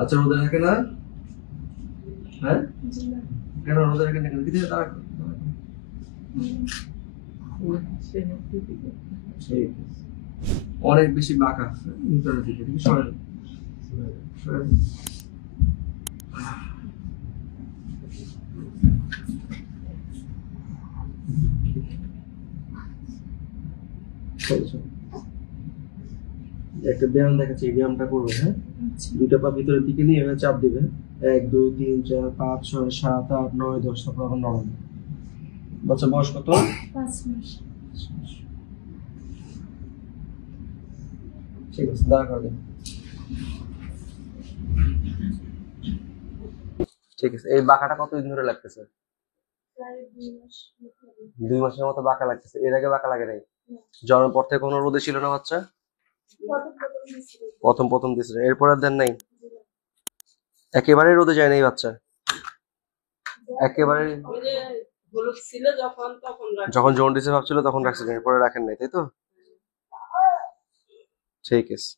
আচ্ছা রোদে থাকে না? হ্যাঁ কেন রোদে থাকে না? দিদি তারা অনেক বেশি বাঁকা ভিতরের দিকে সরে একটা ব্যায়াম দেখাচ্ছি, এই ব্যায়ামটা করবে। হ্যাঁ, দুইটা পা ভিতরের দিকে নিয়ে এভাবে চাপ দিবে। 1 2 3 4 5 6 7 8 9 10 তারপর আবার নড়াবে। বাচ্চা বয়স কত? 5 মাস। ঠিক আছে, দাঁড়া করে দেন। ঠিক আছে, এই বাঁকাটা কতদিন ধরে লাগতেছে? 2 মাসের মতো বাঁকা লাগতেছে। এর আগে বাঁকা লাগে নাই? জন্মের পর থেকে কোনো রোদে ছিল না বাচ্চা? প্রথম প্রথম দিয়েছিল, এরপর আর দেন নাই? একেবারে রোদে যায় নাই বাচ্চা? একেবারে যখন জন্ডিসে ভাবছিল তখন রাখছিলেন, এরপরে রাখেন নাই, তাই তো? ঠিক আছে।